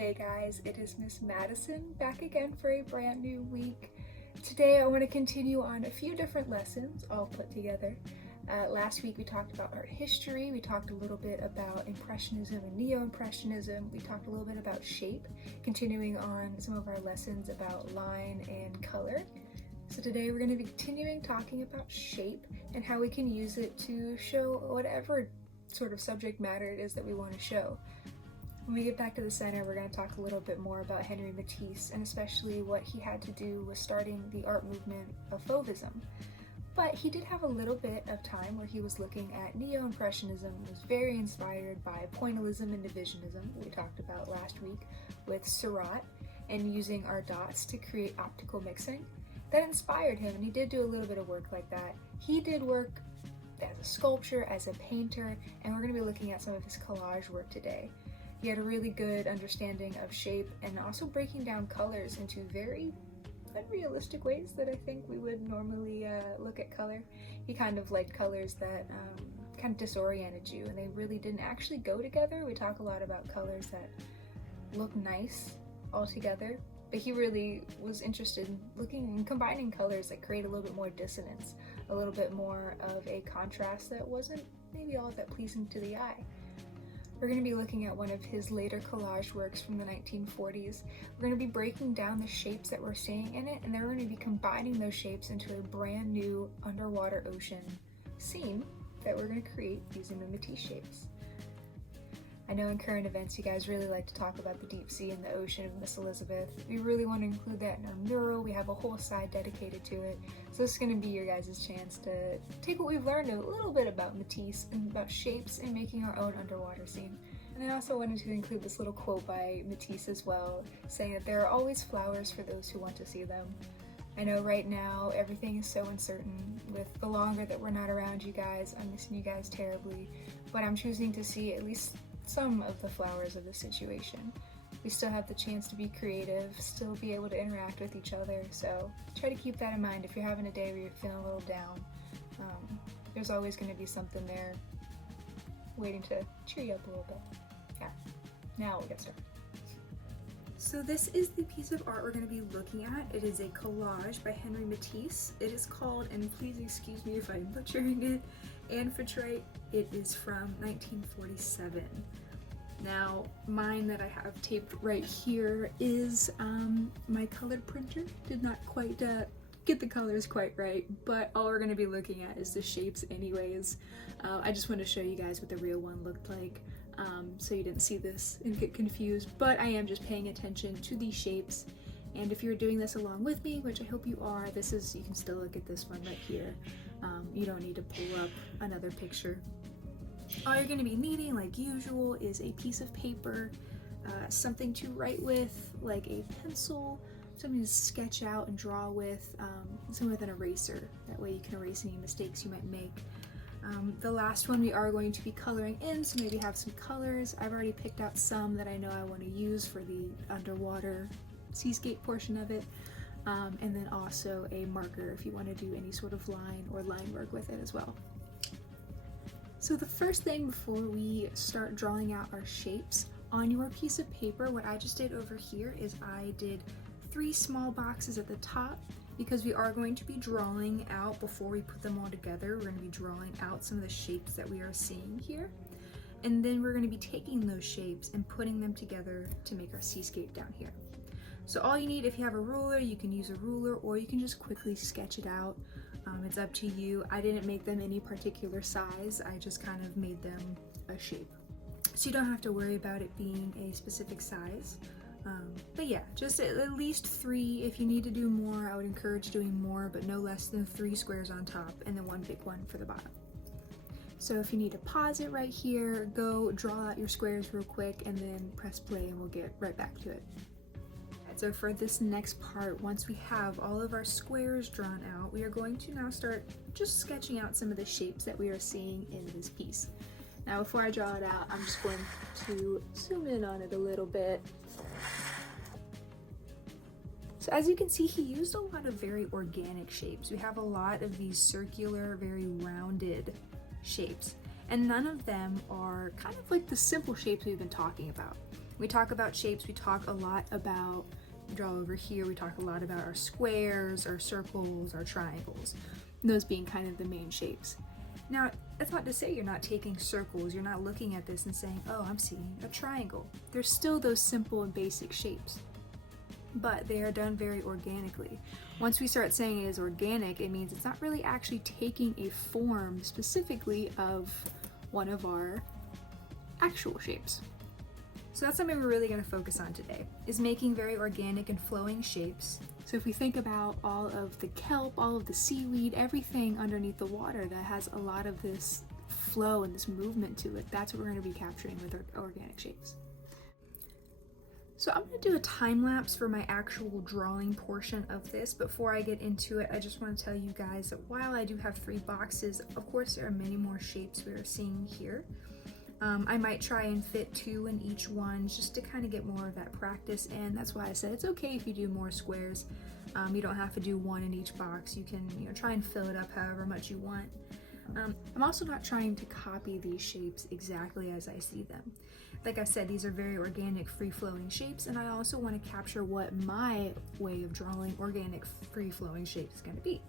Hey guys, it is Miss Madison back again for a brand new week. Today I want to continue on a few different lessons all put together. Last week we talked about art history, we talked a little bit about Impressionism and Neo-Impressionism, we talked a little bit about shape, continuing on some of our lessons about line and color. So today we're going to be continuing talking about shape and how we can use it to show whatever sort of subject matter it is that we want to show. When we get back to the center, we're going to talk a little bit more about Henri Matisse and especially what he had to do with starting the art movement of Fauvism. But he did have a little bit of time where he was looking at Neo-Impressionism, was very inspired by Pointillism and Divisionism, we talked about last week with Seurat, and using our dots to create optical mixing. That inspired him, and he did do a little bit of work like that. He did work as a sculptor, as a painter, and we're going to be looking at some of his collage work today. He had a really good understanding of shape and also breaking down colors into very unrealistic ways that I think we would normally look at color. He kind of liked colors that kind of disoriented you and they really didn't actually go together. We talk a lot about colors that look nice all together, but he really was interested in looking and combining colors that create a little bit more dissonance, a little bit more of a contrast that wasn't maybe all that pleasing to the eye. We're going to be looking at one of his later collage works from the 1940s. We're going to be breaking down the shapes that we're seeing in it, and then we're going to be combining those shapes into a brand new underwater ocean scene that we're going to create using the Matisse shapes. I know in current events you guys really like to talk about the deep sea and the ocean of Miss Elizabeth. We really want to include that in our mural. We have a whole side dedicated to it. So this is going to be your guys' chance to take what we've learned a little bit about Matisse and about shapes and making our own underwater scene. And I also wanted to include this little quote by Matisse as well, saying that there are always flowers for those who want to see them. I know right now everything is so uncertain. With the longer that we're not around you guys, I'm missing you guys terribly, but I'm choosing to see at least some of the flowers of the situation. We still have the chance to be creative, still be able to interact with each other, so try to keep that in mind if you're having a day where you're feeling a little down. There's always going to be something there waiting to cheer you up a little bit. Yeah, now we'll get started. So this is the piece of art we're going to be looking at. It is a collage by Henri Matisse. It is called, and please excuse me if I'm butchering it, Amphitrite. It is from 1947. Now, mine that I have taped right here is my colored printer. Did not quite get the colors quite right, but all we're going to be looking at is the shapes anyways. I just want to show you guys what the real one looked like, so you didn't see this and get confused, but I am just paying attention to these shapes. And if you're doing this along with me, which I hope you are, you can still look at this one right here. You don't need to pull up another picture. All you're going to be needing, like usual, is a piece of paper, something to write with, like a pencil, something to sketch out and draw with, something with an eraser. That way you can erase any mistakes you might make. The last one we are going to be coloring in, so maybe have some colors. I've already picked out some that I know I want to use for the underwater seascape portion of it, and then also a marker if you want to do any sort of line or line work with it as well. So the first thing before we start drawing out our shapes, on your piece of paper, what I just did over here is I did 3 small boxes at the top because we are going to be drawing out, before we put them all together, we're going to be drawing out some of the shapes that we are seeing here. And then we're going to be taking those shapes and putting them together to make our seascape down here. So all you need, if you have a ruler, you can use a ruler or you can just quickly sketch it out. It's up to you. I didn't make them any particular size, I just kind of made them a shape. So you don't have to worry about it being a specific size. But yeah, just at least 3. If you need to do more, I would encourage doing more, but no less than 3 squares on top and then 1 big one for the bottom. So if you need to pause it right here, go draw out your squares real quick and then press play and we'll get right back to it. So for this next part, once we have all of our squares drawn out, we are going to now start just sketching out some of the shapes that we are seeing in this piece. Now before I draw it out, I'm just going to zoom in on it a little bit. So as you can see, he used a lot of very organic shapes. We have a lot of these circular, very rounded shapes, and none of them are kind of like the simple shapes we've been talking about. We talk about shapes, we talk a lot about, draw over here, we talk a lot about our squares, our circles, our triangles, those being kind of the main shapes. Now, that's not to say you're not taking circles, you're not looking at this and saying, oh, I'm seeing a triangle. There's still those simple and basic shapes, but they are done very organically. Once we start saying it is organic, it means it's not really actually taking a form specifically of one of our actual shapes. So that's something we're really going to focus on today, is making very organic and flowing shapes. So if we think about all of the kelp, all of the seaweed, everything underneath the water that has a lot of this flow and this movement to it, that's what we're going to be capturing with our organic shapes. So I'm going to do a time lapse for my actual drawing portion of this. Before I get into it, I just want to tell you guys that while I do have 3 boxes, of course there are many more shapes we are seeing here. I might try and fit 2 in each one just to kind of get more of that practice, and that's why I said it's okay if you do more squares. You don't have to do 1 in each box. You can try and fill it up however much you want. I'm also not trying to copy these shapes exactly as I see them. Like I said, these are very organic, free-flowing shapes, and I also want to capture what my way of drawing organic, free-flowing shapes is going to be.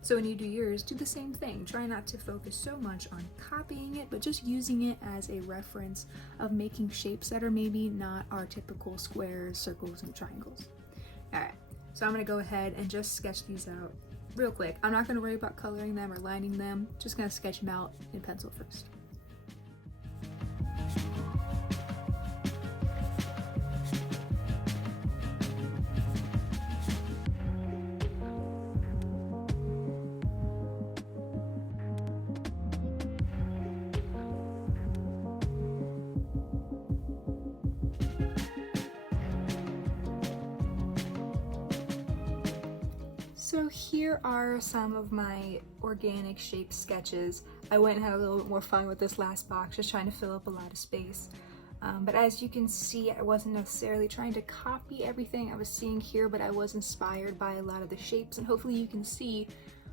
So when you do yours, do the same thing. Try not to focus so much on copying it, but just using it as a reference of making shapes that are maybe not our typical squares, circles, and triangles. Alright, so I'm going to go ahead and just sketch these out real quick. I'm not going to worry about coloring them or lining them, just going to sketch them out in pencil first. So here are some of my organic shape sketches. I went and had a little bit more fun with this last box, just trying to fill up a lot of space. But as you can see, I wasn't necessarily trying to copy everything I was seeing here, but I was inspired by a lot of the shapes, and hopefully you can see,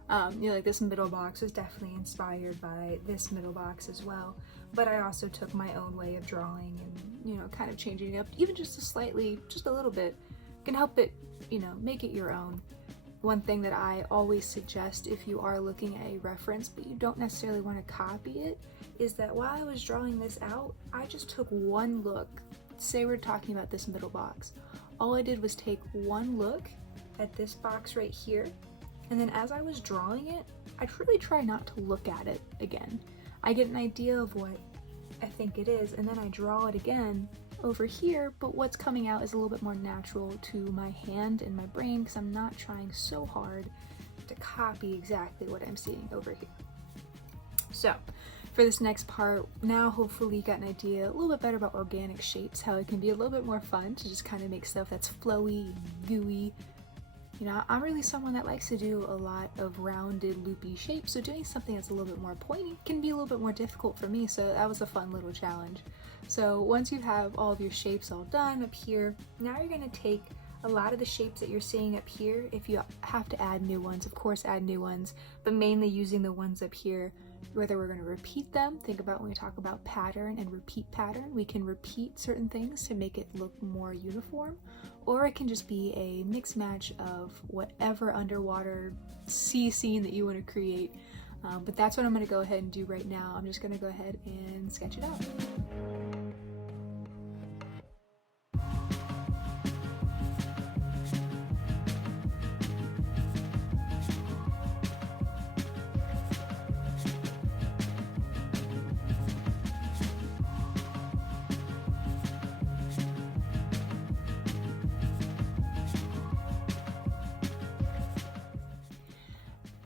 like this middle box was definitely inspired by this middle box as well. But I also took my own way of drawing and, kind of changing it up, even just just a little bit, can help it, make it your own. One thing that I always suggest if you are looking at a reference but you don't necessarily want to copy it is that while I was drawing this out, I just took one look. Say we're talking about this middle box. All I did was take one look at this box right here, and then as I was drawing it, I really try not to look at it again. I get an idea of what I think it is, and then I draw it again over here, but what's coming out is a little bit more natural to my hand and my brain because I'm not trying so hard to copy exactly what I'm seeing over here. So for this next part, now hopefully you got an idea a little bit better about organic shapes, how it can be a little bit more fun to just kind of make stuff that's flowy, gooey. I'm really someone that likes to do a lot of rounded, loopy shapes, so doing something that's a little bit more pointy can be a little bit more difficult for me, so that was a fun little challenge. So once you have all of your shapes all done up here, now you're going to take a lot of the shapes that you're seeing up here. If you have to add new ones, of course add new ones, but mainly using the ones up here, whether we're going to repeat them. Think about when we talk about pattern and repeat pattern, we can repeat certain things to make it look more uniform, or it can just be a mix match of whatever underwater sea scene that you want to create. But that's what I'm going to go ahead and do right now. I'm just going to go ahead and sketch it out.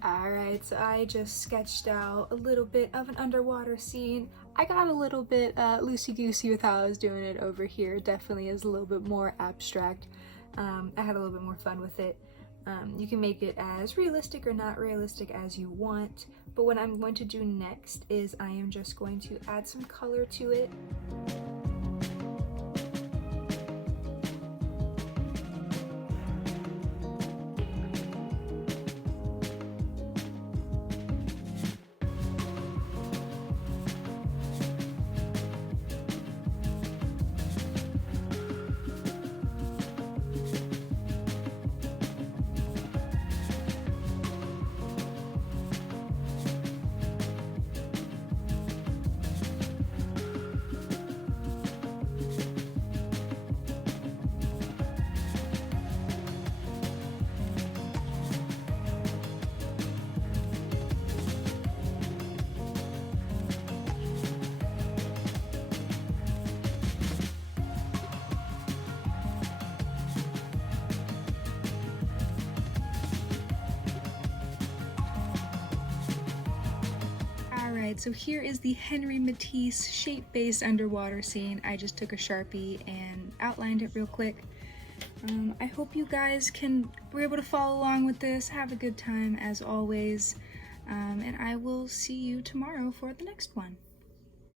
Alright, so I just sketched out a little bit of an underwater scene. I got a little bit loosey-goosey with how I was doing it over here. Definitely is a little bit more abstract. I had a little bit more fun with it. You can make it as realistic or not realistic as you want, but what I'm going to do next is I am just going to add some color to it. Alright, so here is the Henri Matisse shape-based underwater scene. I just took a Sharpie and outlined it real quick. I hope you guys were able to follow along with this, have a good time as always, and I will see you tomorrow for the next one.